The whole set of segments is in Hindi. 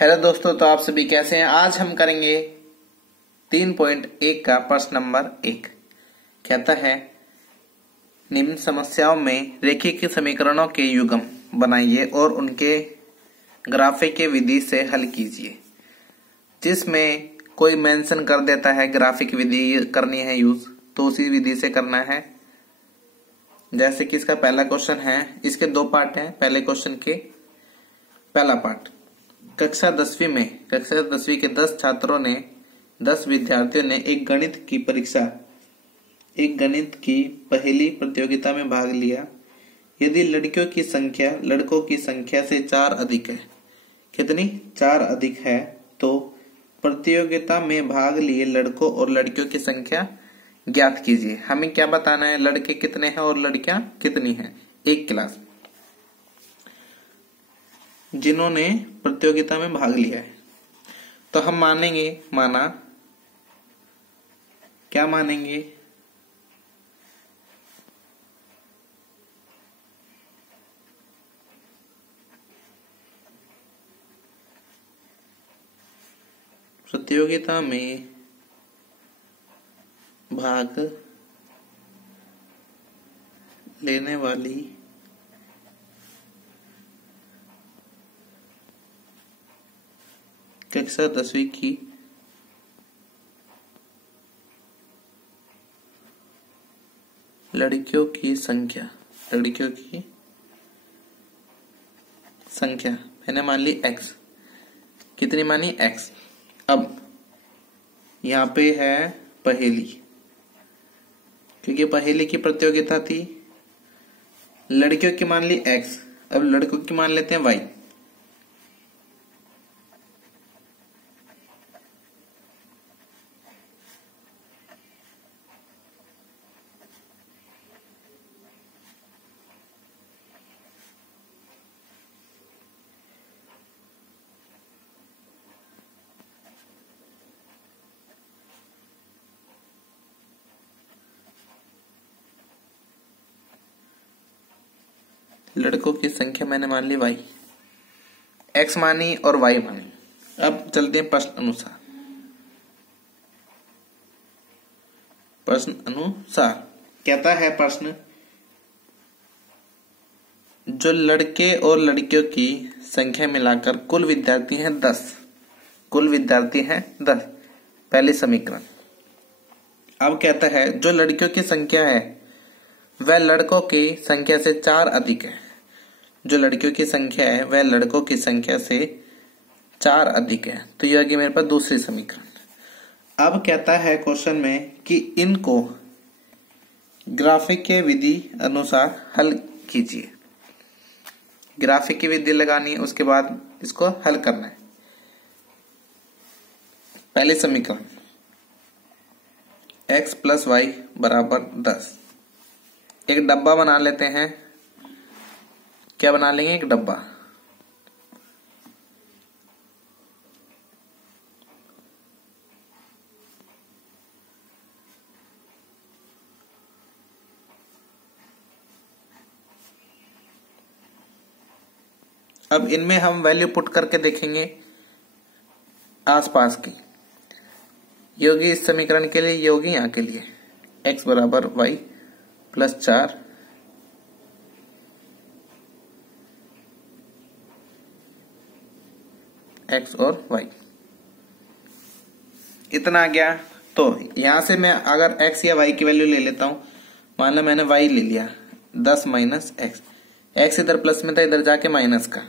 हेलो दोस्तों, तो आप सभी कैसे हैं। आज हम करेंगे 3.1 का प्रश्न नंबर 1। कहता है निम्न समस्याओं में रेखीय समीकरणों के युग्म बनाइए और उनके ग्राफिक विधि से हल कीजिए। जिसमें कोई मेंशन कर देता है ग्राफिक विधि करनी है यूज, तो उसी विधि से करना है। जैसे कि इसका पहला क्वेश्चन है, इसके दो पार्ट हैं। पहले क्वेश्चन के पहला पार्ट, कक्षा 10वीं के 10 छात्रों ने 10 विद्यार्थियों ने एक गणित की पहली प्रतियोगिता में भाग लिया। यदि लड़कियों की संख्या लड़कों की संख्या से 4 अधिक है, कितनी 4 अधिक है, तो प्रतियोगिता में भाग लिए लड़कों और लड़कियों की संख्या ज्ञात कीजिए। हमें क्या बताना है, लड़के कितने हैं और लड़कियां कितनी हैं एक क्लास में जिन्होंने प्रतियोगिता में भाग लिया है। तो हम क्या मानेंगे, प्रतियोगिता में भाग लेने वाली कक्षा 10वीं की लड़कियों की संख्या मैंने मान ली x। कितनी मानी x। अब यहाँ पे है पहेली, क्योंकि पहेली की प्रतियोगिता थी। लड़कियों की मान ली x, अब लड़कों की मान लेते हैं y। लड़कों की संख्या मैंने मान ली y, x मानी और y मानी। अब चलते हैं प्रश्न अनुसार। कहता है प्रश्न, जो लड़के और लड़कियों की संख्या मिलाकर कुल विद्यार्थी हैं 10। पहली समीकरण। अब कहता है जो लड़कियों की संख्या है वह लड़कों की संख्या से 4 अधिक है। जो लड़कियों की संख्या है वह लड़कों की संख्या से 4 अधिक है। तो यह आ गई मेरे पास दूसरी समीकरण। अब कहता है क्वेश्चन में कि इनको ग्राफिक के विधि अनुसार हल कीजिए। ग्राफिक की विधि लगानी है, उसके बाद इसको हल करना है। पहली समीकरण x + y = 10। एक डब्बा बना लेते हैं। क्या बना लेंगे, एक डब्बा। अब इनमें हम वैल्यू पुट करके देखेंगे आसपास की। ये होगी इस समीकरण के लिए, ये होगी यहाँ के लिए। x = y + 4 x और y, इतना आ गया। तो यहां से मैं अगर x या y की वैल्यू ले लेता हूं, मान लो मैंने y ले लिया 10 - x। x इधर प्लस में था, इधर जाके माइनस का।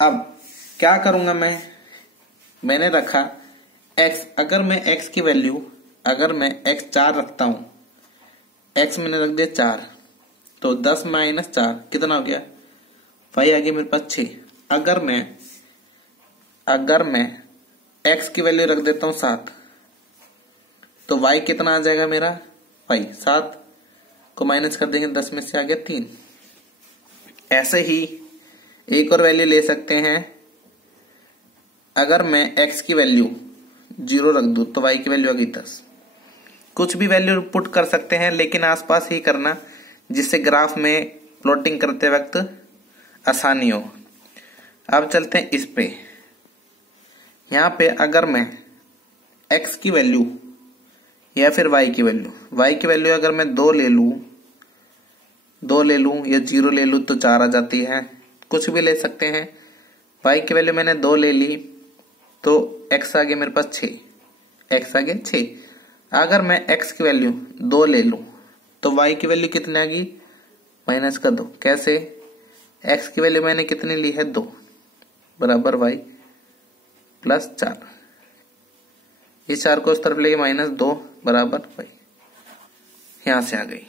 अब क्या करूंगा मैंने रखा x। अगर मैं x की वैल्यू, अगर मैं x 4 रखता हूं, x मैंने रख दिया 4, तो 10 - 4 कितना हो गया, y आ गया मेरे पास 6। अगर मैं x की वैल्यू रख देता हूं 7, तो y कितना आ जाएगा मेरा, y 7 को माइनस कर देंगे, 10 में से आ गया 3। ऐसे ही एक और वैल्यू ले सकते हैं। अगर मैं x की वैल्यू 0 रख दूं, तो y की वैल्यू आ गई 10। कुछ भी वैल्यू पुट कर सकते हैं, लेकिन आसपास ही करना, जिससे ग्राफ में प्लॉटिंग करते वक्त आसानी हो। अब चलते हैं इस पे। यहाँ पे अगर मैं x की वैल्यू या फिर y की वैल्यू अगर मैं 2 ले लूं या 0 ले लूं तो 4 आ जाती है, कुछ भी ले सकते हैं। y की वैल्यू मैंने 2 ले ली तो x आगे मेरे पास 6, x आगे 6। अगर मैं x की वैल्यू 2 ले लूं तो y की वैल्यू कितनी आ गई, माइनस कर दो। कैसे, x की वैल्यू मैंने कितनी ली है 2 बराबर y प्लस 4, इस 4 को उस तरफ ले गए माइनस 2 बराबर y, यहां से आ गई।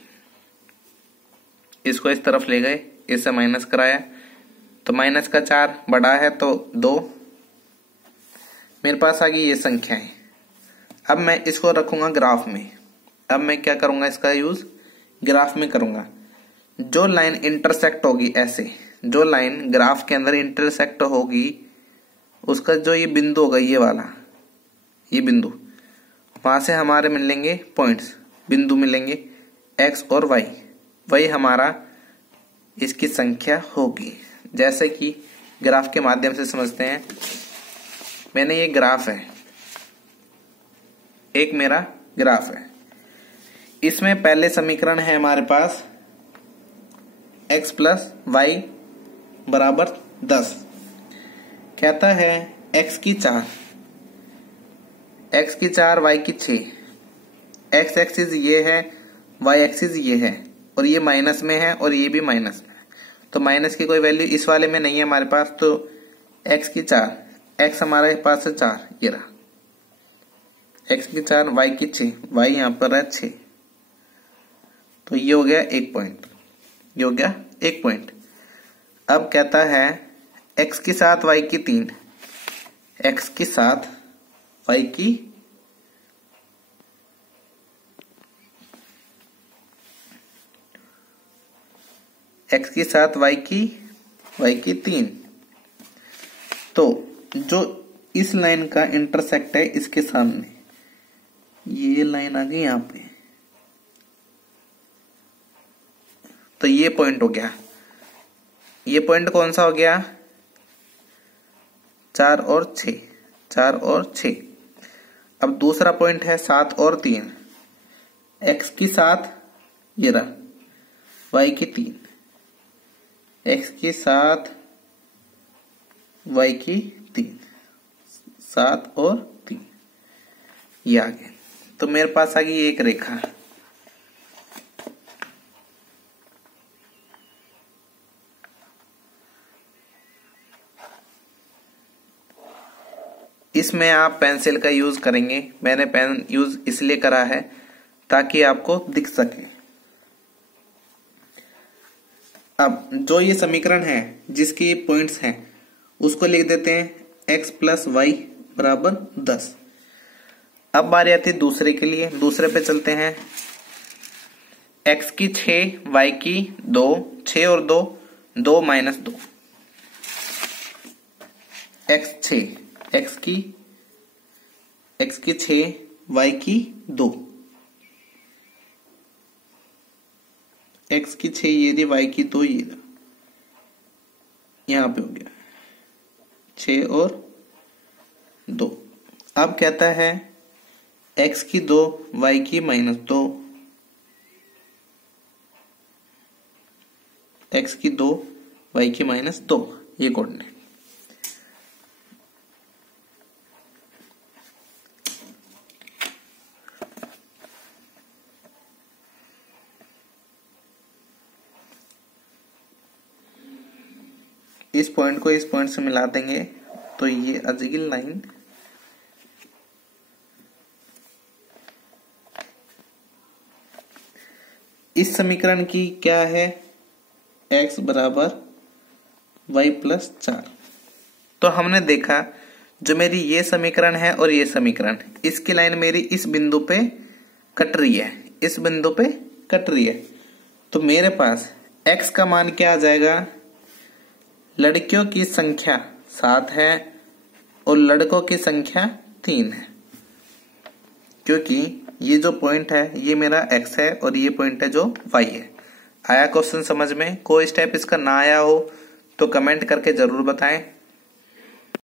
इसको इस तरफ ले गए, इससे माइनस कराया तो माइनस का 4 बड़ा है तो 2, मेरे पास आ गई ये संख्या है। अब मैं इसको रखूंगा ग्राफ में। अब मैं क्या करूंगा, इसका यूज ग्राफ में करूंगा। जो लाइन इंटरसेक्ट होगी, ऐसे जो लाइन ग्राफ के अंदर इंटरसेक्ट होगी, उसका जो ये बिंदु होगा, ये वाला ये बिंदु, वहां से हमारे मिलेंगे पॉइंट्स, बिंदु मिलेंगे x और y। वही हमारा इसकी संख्या होगी। जैसे कि ग्राफ के माध्यम से समझते हैं। मैंने ये ग्राफ है, एक मेरा ग्राफ है। इसमें पहले समीकरण है हमारे पास x प्लस वाई बराबर 10। कहता है x की 4, y की 6। x एक्सिस ये है, y एक्सिस ये है, और ये माइनस में है और ये भी माइनस में है। तो माइनस की कोई वैल्यू इस वाले में नहीं है हमारे पास, तो x की 4, x हमारे पास है 4, ये रहा x की 4, y की 6, y यहां पर है 6। तो ये हो गया 1 पॉइंट, ये हो गया 1 पॉइंट। अब कहता है x की 7, y की 3, x की 7, y की x की 7, y की 3। तो जो इस लाइन का इंटरसेक्ट है इसके सामने, ये लाइन आ गई यहां पे, तो ये पॉइंट हो गया। ये पॉइंट कौन सा हो गया, 4 और 6, 4 और 6। अब दूसरा पॉइंट है 7 और 3, x की 7 ये रहा, y की 3, x की 7, y की 3, 7 और 3, ये आ गए। तो मेरे पास आ गई एक रेखा। इसमें आप पेंसिल का यूज करेंगे। मैंने पेन यूज इसलिए करा है ताकि आपको दिख सके। अब जो ये समीकरण है जिसके ये पॉइंट्स हैं उसको लिख देते हैं x प्लस वाई बराबर 10। अब बारी आती है दूसरे के लिए। दूसरे पे चलते हैं। x की 6, y की 2, 6 और 2, 2 माइनस 2, x 6, x की 6, y की 2, x की 6 ये रही, y की 2 ये रहा, यहां पे हो गया 6 और 2। अब कहता है x की 2, y की -2, x की 2, y की -2, ये कोऑर्डिनेट। इस पॉइंट को इस पॉइंट से मिला देंगे तो ये आ जाएगी लाइन। इस समीकरण की क्या है, x बराबर y प्लस 4। तो हमने देखा जो मेरी ये समीकरण है और ये समीकरण, इसकी लाइन मेरी इस बिंदु पे कट रही है, इस बिंदु पे कट रही है। तो मेरे पास x का मान क्या आ जाएगा, लड़कियों की संख्या 7 है और लड़कों की संख्या 3 है, क्योंकि ये जो पॉइंट है ये मेरा x है और ये पॉइंट है जो y है। आया क्वेश्चन समझ में? कोई स्टेप इसका ना आया हो तो कमेंट करके जरूर बताएं।